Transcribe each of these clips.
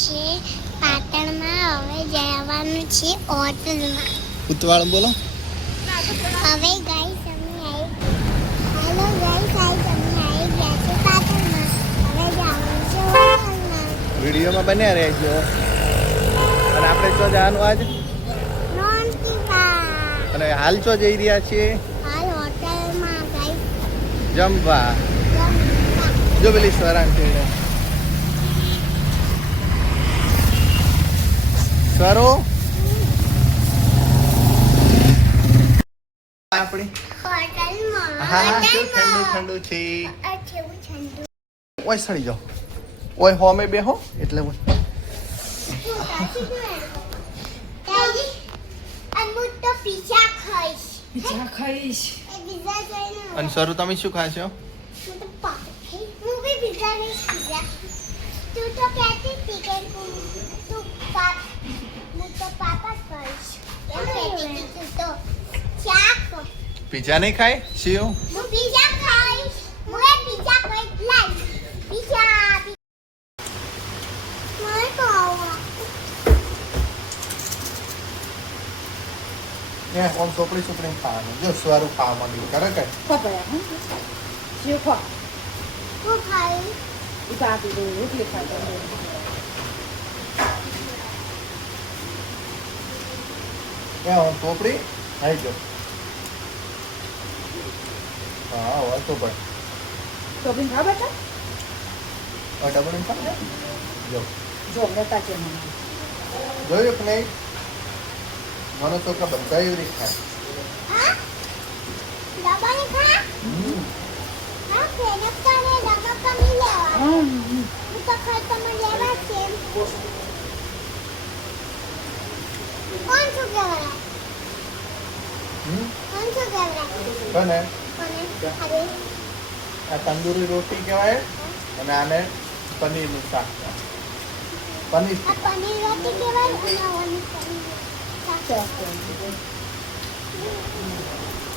છે પાટણમાં. હવે જવાનું છે હોટલમાં. ઉતવાળ બોલો. હવે ગાઈસ અમે હેલો ગાઈસ અમે આવી ગયા છે પાટણમાં. હવે જવાનું છે હોટલમાં. વિડીયોમાં બન્યા રહેજો. અને આપણે તો જવાનું આજ નોનતીવા. અને હાલ તો જઈ રહ્યા છીએ હાલ હોટલમાં ગાઈસ જમવા. જમવા. જો પેલી સ્વરાંક સ્વરો આપણી હોટલમાં. હા હા કેવું ઠંડુ ઠંડુ છે. કેવું ઠંડુ. ઓય સડી જાઓ. ઓય હોમે બેહો એટલે ઓય. પીઝા ખાઈશ. પીઝા ખાઈશ. એ પીઝા જોઈને અને સરું તમે શું ખાશો? હું તો પાપા હું બી પીઝા ખાઈશ. પીઝા તું તો કહેતી હતી કે તું પાપ હું તો પાપા ખાઈશ. એમ કહેતી હતી તું તો ચા ખા. પીઝા નહીં ખાય શિવ? હું પીઝા ખાઈશ. હું એ પીઝા ખાઈશ. લાઈક પીઝા મને ખાવા. ને ઓમ ચોપડી ચોપડી ખાવાનું. જો સ્વરું ખાવા માંડ્યું કરે કે ખબર હે શિવ ખા હું ખાઈશ. ઈ તો આપી દે રોટલી ખાતો એ ઓમ ચોપડી ખાઈ જો. હા હોય તો પણ તો બી ખા બેટા ડબલ ખા જો જો લેતા છે મને જોયું કે નહીં? મને છોકરા બધા એવી રીતે ખાય. હા ડબ્બાની ખા. હા ફેનકતાને ડબ્બા નહીં લેવા. હું તો ખાતમાં લેવા છે. કોણ શું કહેવાય? કોણ શું કહેવાય? કોને? કોને? અરે આ તંદૂરી રોટી કહેવાય અને આને પનીરનું શાક કહેવાય. પનીર આ પનીર રોટી કહેવાય અને ઓની પનીર શાક.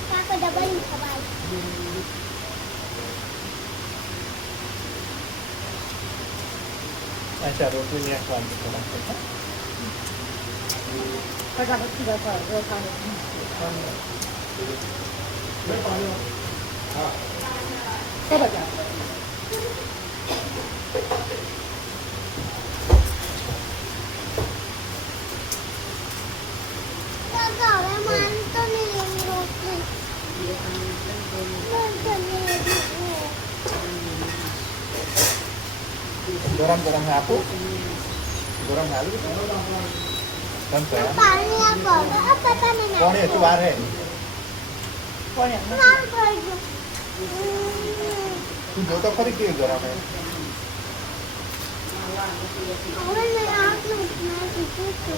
કાકો ડબ્બાની ખવાય. અચ્છા રોટી ને ખાવાનું થોડાક ફટાફટ સીધા ખા જો ખાને તો બજા કાકો હવે માનતો નહીં એવી રોટી. માનતો નહીં. ગરમ ગરમ આપો. ગરમ હાલું કેમ કહ્યા? પાણી આપો. આ પપ્પાને ના કોણ હતું વાર હે? કોને નામ કરજો. તું જોતો ખરી કેવું ગરમ હે? હવે મેં આટલું ના કીધું છે.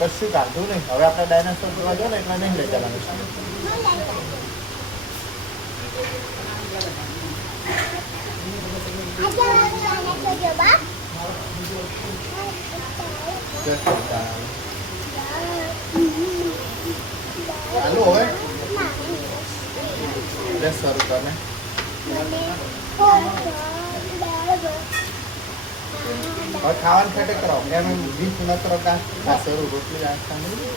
કશું કાઢતું નહીં. હવે આપણે ડાયનાસોર જોવા ગયો ને એટલે નહીં લઈ જવાનું. ન લઈ જાય. આજે વાળાને જોજો બાપ. હાલો હવે બેસ સારું તમે. હવે ખાવાનું ફેટે કરો એમ બીફ ન કરો કા સરું રોટલી આ ખાવાની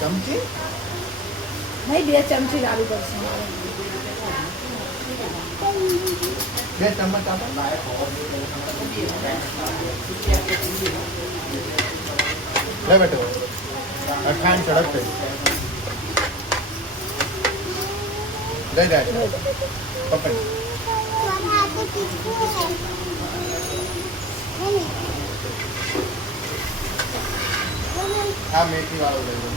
ચમચી નહીં 2 ચમચી લાવી પડશે મારે બે ચમચ આપો. લે બેટો ખાંડ ઝડપ થઈ લઈ જાય પકડ. આ મેથી વાળું લઈ લો.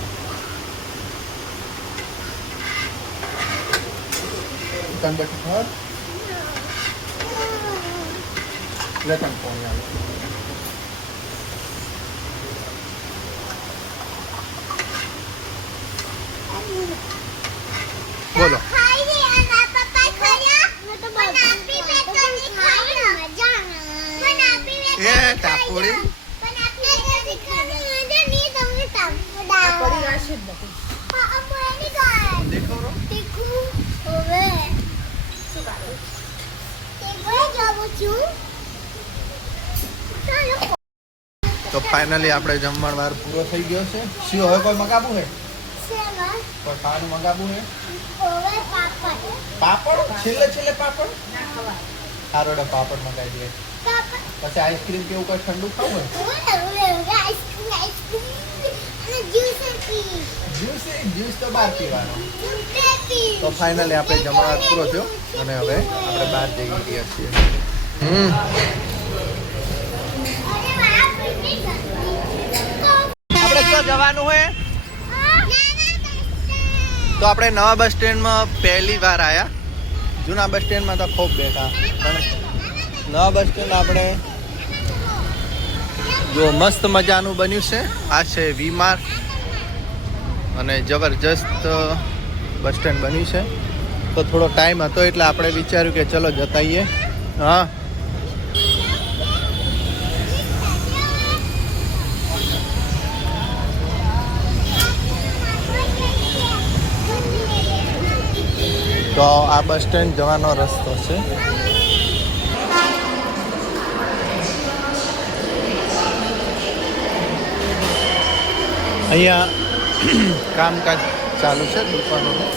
તન બેઠું ખબર લે તન ફોન આવે. બોલો એ ટાપોડી કરી રાશે જ નથી દેખો રો તીખું હવે શું કાઢું તે હું જાઉં છું. ચાલો. તો ફાઇનલી આપણે જમણવાર પૂરો થઈ ગયો છે. શું હવે કોઈ મગાવું છે? સેવા કોઈ ખાવાનું મગાવું છે? ઓવે પાપડ. પાપડ છેલ્લે પાપડ સારો પાપડ મગાવી દઈએ. પાપડ. પછી આઈસ્ક્રીમ કેવું કોઈ ઠંડુ ખાવું હોય? આઈસ્ક્રીમ અને જ્યુસ તો બહાર પીવાનો. જ્યુસ. તો ફાઇનલી આપણે જમણવાર પૂરો થયો અને હવે આપણે બહાર જઈ રહ્યા છીએ. આપણે ક્યાં જવાનું હોય? તો આપણે નવા બસ સ્ટેન્ડમાં પહેલી વાર આવ્યા. જૂના બસ સ્ટેન્ડમાં તો ખૂબ બેઠા, પણ નવા બસ સ્ટેન્ડ આપણે જો મસ્ત મજાનું બન્યું છે. આ છે વી માર્ટ અને જબરજસ્ત બસ સ્ટેન્ડ બન્યું છે. તો થોડો ટાઈમ હતો એટલે આપણે વિચાર્યું કે ચલો જતા આવીએ. હા, તો આ બસ સ્ટેન્ડ જવાનો રસ્તો છે. અહીંયા કામકાજ ચાલુ છે દુકાનોનું.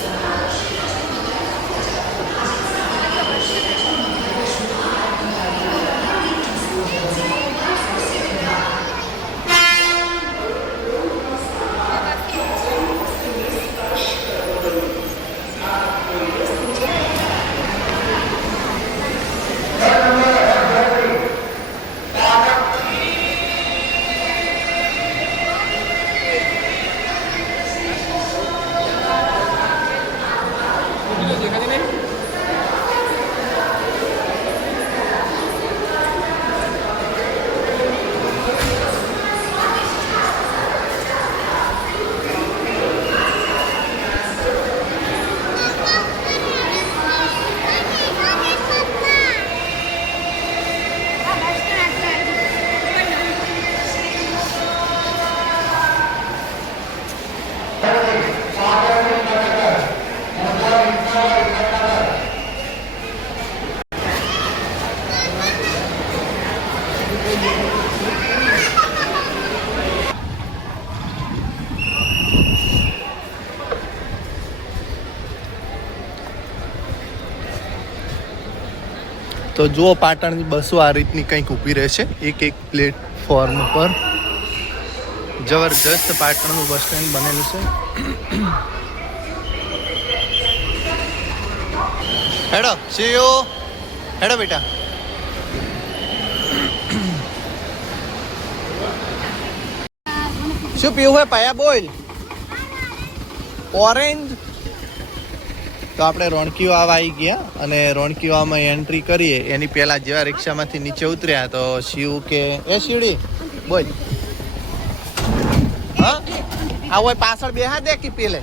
તો જુઓ પાટણની બસો આ રીતની કંઈક ઊભી રહે છે એક પ્લેટફોર્મ પર. જબરજસ્ત પાટણનું બસ સ્ટેન્ડ બનેલું છે. હેડો સીઓ, હેડો બેટા. શું પીવું હોય પાયા બોલ? ઓરેન્જ. તો આપણે રોણકી વાવ આવી ગયા અને રોણકી વાવમાં એન્ટ્રી કરીએ એની પહેલાં જેવા રિક્ષામાંથી નીચે ઉતર્યા તો શિવ કે એ શિવડી બોલ. હા, આ હોય પાછળ બેહા દે કે પેલે.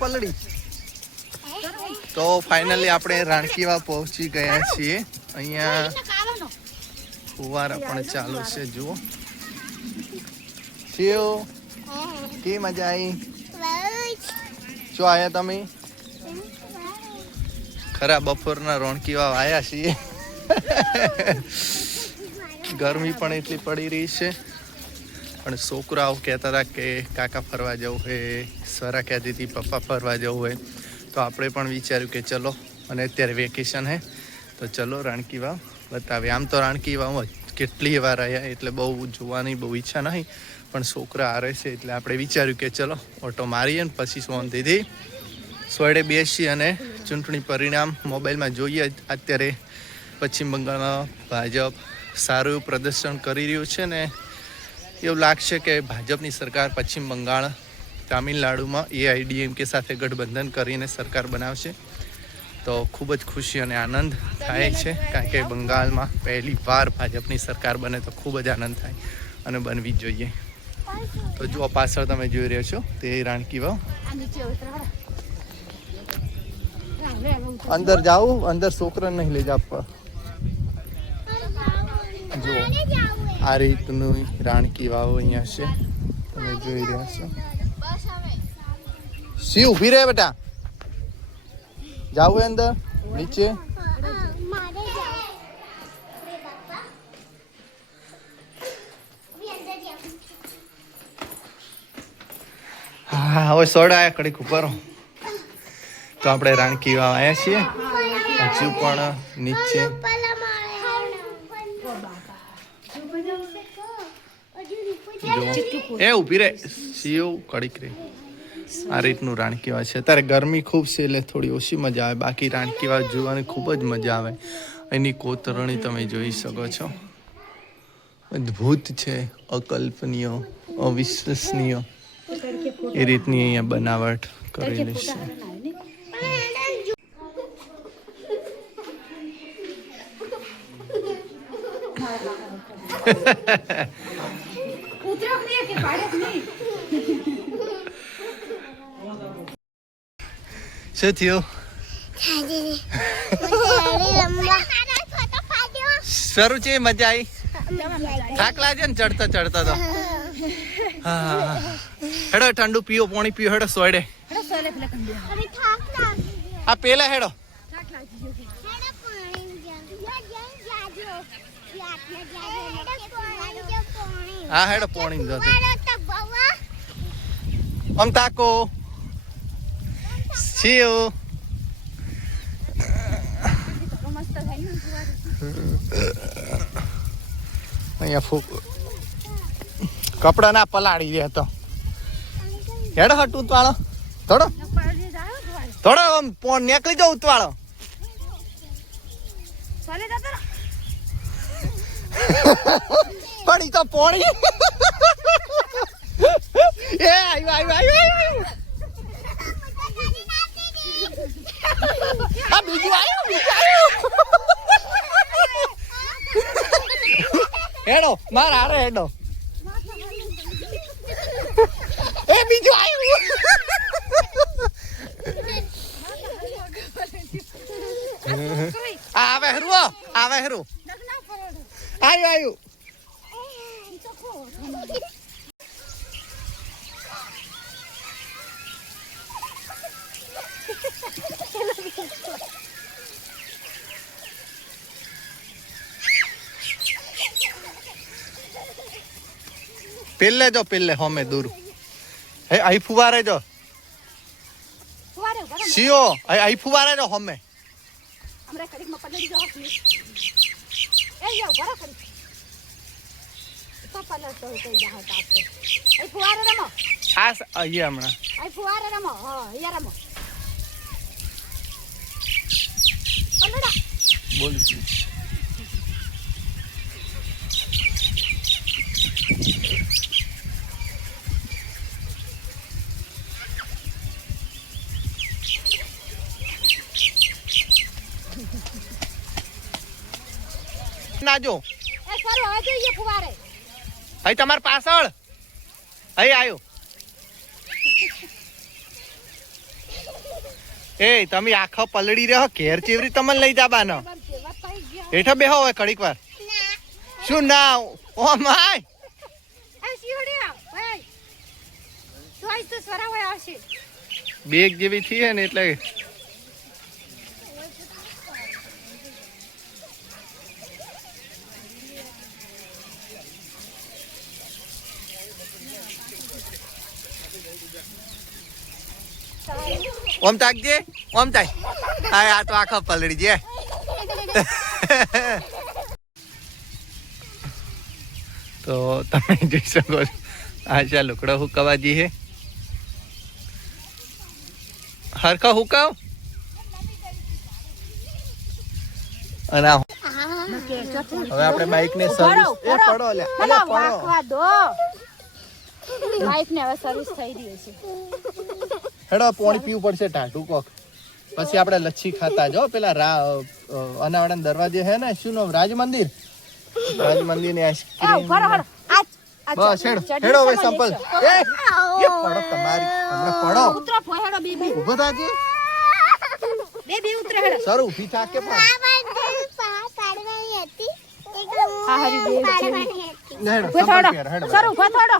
પલડી. તો ફાઇનલી આપણે રાણકી વાવ પહોંચી ગયા છીએ. અહીંયા ફુવારા પણ ચાલુ છે. જુઓ શિવ, કે મજા આવી? શું આયા તમે? ખરા બપોરના રોણકી વાવ આયા છીએ. ગરમી પણ એટલી પડી રહી છે, પણ છોકરાઓ કહેતા હતા કે કાકા ફરવા જવું હોય, સ્વરા કહેતી હતી પપ્પા ફરવા જવું હોય. તો આપણે પણ વિચાર્યું કે ચલો, અને અત્યારે વેકેશન હે તો ચલો રાણકી વાવ બતાવે. આમ તો રાણકી વાવ કેટલી વાર આવ્યા એટલે બહુ જોવાની બહુ ઈચ્છા નહીં, પણ છોકરા હારે છે એટલે આપણે વિચાર્યું કે ચલો ઓટો મારીએ ને પછી શાંતિથી સોયડે બેસી અને ચૂંટણી પરિણામ મોબાઈલમાં જોઈએ. અત્યારે પશ્ચિમ બંગાળમાં ભાજપ સારું એવું પ્રદર્શન કરી રહ્યું છે ને એવું લાગશે કે ભાજપની સરકાર પશ્ચિમ બંગાળ, તામિલનાડુમાં AIDMK સાથે ગઠબંધન કરીને સરકાર બનાવશે. તો ખૂબ જ ખુશી અને આનંદ થાય છે, કારણ કે બંગાળમાં પહેલી વાર ભાજપની સરકાર બને તો ખૂબ જ આનંદ થાય અને બનવી જ જોઈએ. તો જો પાછળ તમે જોઈ રહ્યા છો તે રાણકી વાવ. અંદર જાવું, અંદર છોકરાને નહીં લઈ જવા. જો આ રીતનું રાણકી વાવ અહીંયા છે, તમે તમે જોઈ રહ્યા છો. સી ઊભી રહે બેટા. જાવું અંદર નીચે. મારે જાવ રે બાપા વી અંદર જાવ હા હવે સોડા આયા કડીક ઉપર. તો આપણે રાણકી વાવ આવ્યા છીએ. હજુ પણ નીચે પેલા મારે જો એ ઊભી રહે. સીઓ કડીક રે. આ રીતનું રાણકી વાવ છે. અત્યારે ગરમી ખૂબ છે એટલે થોડી ઓછી મજા આવે. બાકી રાણકી વાવ જોવાની ખૂબ જ મજા આવે. એની કોતરણી તમે જોઈ શકો છો. અદ્ભુત છે, અકલ્પનીય, અવિશ્વસનીય એ રીતની અહીંયા બનાવટ કરેલી છે. શું થયું? શરૂ છે મજા આવી. થાક લાગે ને ચડતા ચડતા તો. હા હેડો ઠંડુ પીઓ, પાણી પીઓ. હેડો સોયડે. આ પેલા હેડો. હા હેડો પાણી દો. આમ તાકો શિવ. અહીંયા ફૂક કપડા ના પલાળી દે તો. હેડો હટ ઉતવાળો. થોડો થોડો આમ પોણ નીકળી જાવ ઉતવાળો. પણ ઈ તો પોણી. એ આવ્યું આવ્યું આવ્યું. આ બીજું આવ્યું બીજું આવ્યું. હેડો માર હારે હેડો. એ બીજું આવ્યું. આવે હરવો આવે હરવું. આવ્યું આવ્યું. પેલે જો પેલે હોમે દૂર. હે આઈ ફુવારે જો. સીઓ આઈ ફુવારે જો હોમે. हमरा कड़ीक में पलड़ी जाओ प्लीज ए यो बरा कड़ी पापा ना तो कई जा हटा आपसे ए फुवारे रमो आ ये हमना ए फुवारे रमो हां ये रमो पलड़ा बोल ના જો એ સર હવે જોઈએ ફુવારે અહીં તમાર પાછળ અહીં આવ્યો. એ તમે આખો પલડી રહ્યો ઘેર ચેવરી તમને લઈ જાબાનો હેઠા બેહો હવે કડીક વાર. શું ના ઓ માય એ શિવડિયા ઓય તો આઈ તો સરા હોય આવશે બેગ જેવી થી ને એટલે ઓમ તાકજે ઓમ તાય. હા આ તો આખો પલડી જે. તો તમે જોઈ શકો છો આ છે લુકડો હુકાવાજી હે. હરખા હુકાવ અને હવે આપણે બાઈક ને સર્વિસ એ પડો લે અલા પડો દો બાઈક ને હવે સર્વિસ થઈ રહી છે. હેડો પાણી પીવું પડશે ટાટું કોક. પછી આપણે લચ્છી ખાતા જો પેલા અનાવાડા દરવાજે હે ને શું નામ રાજ મંદિર ની આઈસ્ક્રીમ. બસ હેડો હેડો હવે સંપલ એ પડો તમારી હમણાં પડો ઉતરો ફોહેડો બેબી ઊભો થાજે બેબી ઉતરે હેડો સર ઊભી થાકે પણ પાડવાની હતી આ હરી બેબી હેડો ઉભો સંપલ થોડો પહેર હેડો સર ઉભો થોડો